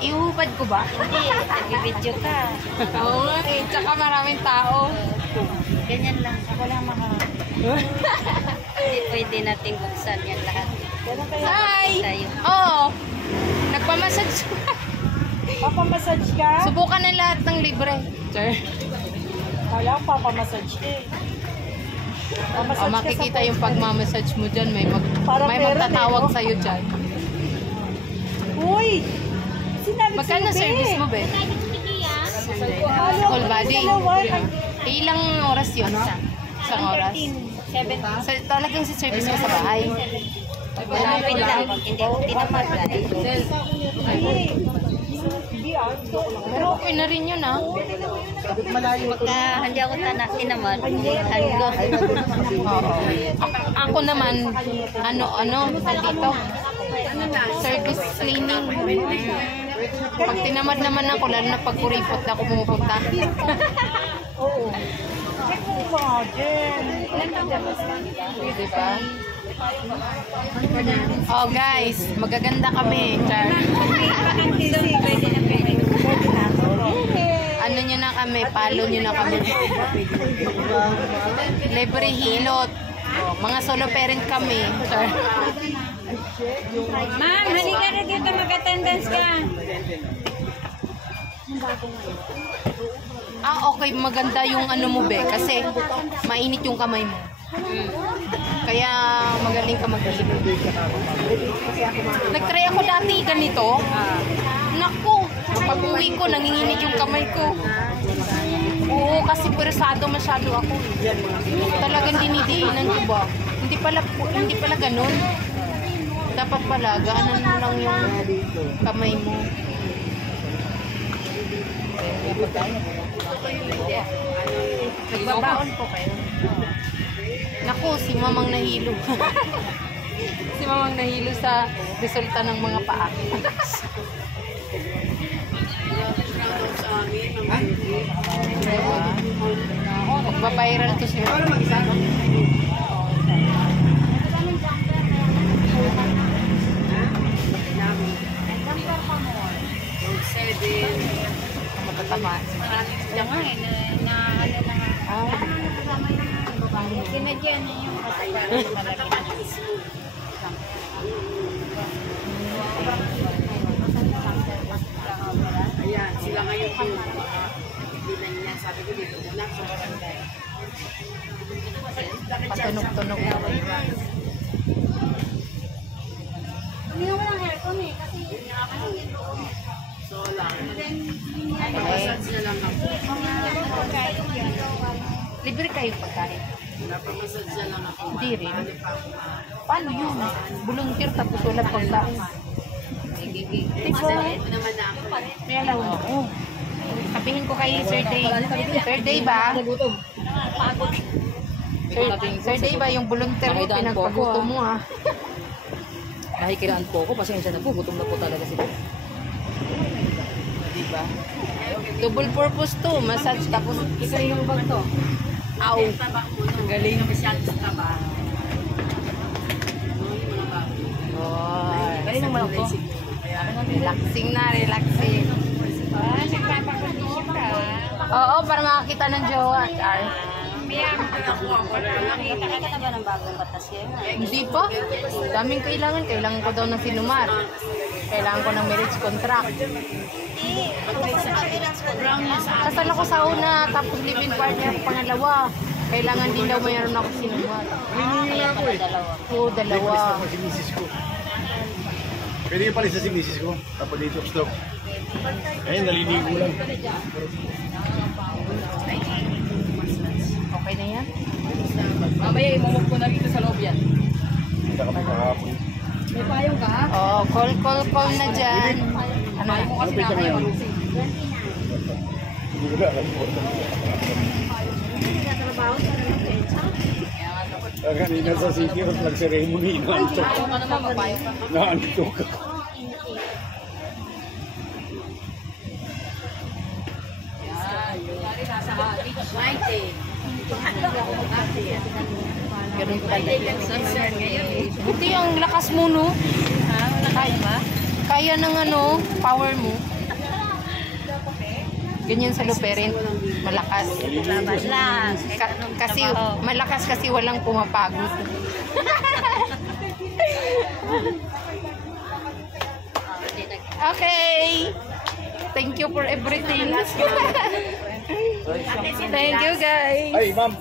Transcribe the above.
Iuhubad ko ba? Hindi, nagbibidyo ka. Oo nga eh, tsaka maraming tao. Ganyan lang. Ako lang Hindi pwede natin buksan yan lahat. Hi! Tayo. Oo. Nagpamassage. Papamassage ka? Subukan na lahat ng libre. Sir. Kala ko papamassage ka eh. Pamassage ka Makikita sa yung phone. pagmamassage mo dyan. May Parang meron magtatawag eh, no? sa'yo dyan. Uy! Sinabi Magkano sa'yo, service mo, be? Whole body. Ilang oras yun? Isang oras? 7. Talagang si service ka sa bahay. Malapit lang. Hindi ko tinamad. Pero okay na rin yun, ah. Pagka hindi ako tinamad, pumuntahan ko. Oo. Ako naman, dito, service cleaning. Pag tinamad naman ako, lalo na pag kuripot na ako pumupunta. Oo. Check mo ba, Jen? Diba? Oh guys, magaganda kami. Char. Ano nyo na kami, follow nyo na kami. Libre hilot. Oh, mga solo parent kami. Char. Ma'am, halika na dito, mag-attendance ka. Okay, maganda yung ano mo, be, kasi mainit yung kamay mo. Kaya magaling ka mag-hilot. Nag-try ako dati ganito. Naku, pag uwi ko, nanginginig yung kamay ko. Oo, kasi persado masyado ako. Talagang dinidiinan ko ba? Hindi pala ganun. Dapat pala, gaanan mo lang yung kamay mo. Nagbabaon po kayo. Naku, si Mamang nahilo. Si Mamang nahilo sa resulta ng mga paa. Nagbabiral to siya. Matatama. Diyan nga eh, na ano na nga. Kinadyan na yung kasagaran malaki. Ayan, sila ngayon po. Bilang niya, sabi ko dito na lang. Patunog-tunog na. Hindi mo lang aircon eh, kasi So lang. Okay. Massage na lang ako. Libre kayo pagkain. Napamassage na lang ako. Hindi rin. Paano yun? Volunteer tapos wala pagkain. Ito naman na ako. Kaya lang, oo. Sabihin ko kay Sir Day. Sir Day ba? Sir Day ba yung volunteer mo, pinagpagutom mo ha? Nakikilaan po ako, pasensya na po, gutom na po talaga sila. Diba? Double purpose to, massage tapos Isa yung bag to. aw. Galing na masyado sa taba. Oh, Galing ng manok to. relaxing na, relaxing. nagpapakondisyon ka. Oo, para makakita ng jowa. Char. Nakita ka na ba ng bagong batas yan? Hindi pa. Daming kailangan. Kailangan ko daw ng sinumar. Kailangan ko ng marriage contract. Hindi. Sa kabilang school. Kasal ako sa una, tapos live-in partner ako pangalawa. Kailangan din daw mayroon ako sinumar. Kaya pala dalawa. Oo, dalawa. Si misis ko. Pwede yung palisa si misis ko. Tapos dito stock. Ayun, naliligo lang. Okay na yan? Mamaya, imumog ko na rito sa loob yan. Kita ka kahapon. May payong ka ha? Oh, call na dyan. Ano? Payong mo kasi na kayo, malusing. Hindi ko nakalimutan. Kanina sa city, nag-ceremony na antok. Payong ka naman, magpayong ka. Naantok ako. Nasa beach. Ganun pala. Buti ang lakas mo, no? Kaya ba? Kaya ng ano, power mo. Ganyan sa Luperin. Malakas. Laban lang. Kasi malakas kasi walang pumapagod. Okay. Thank you for everything. Thank you guys. Ay, ma'am.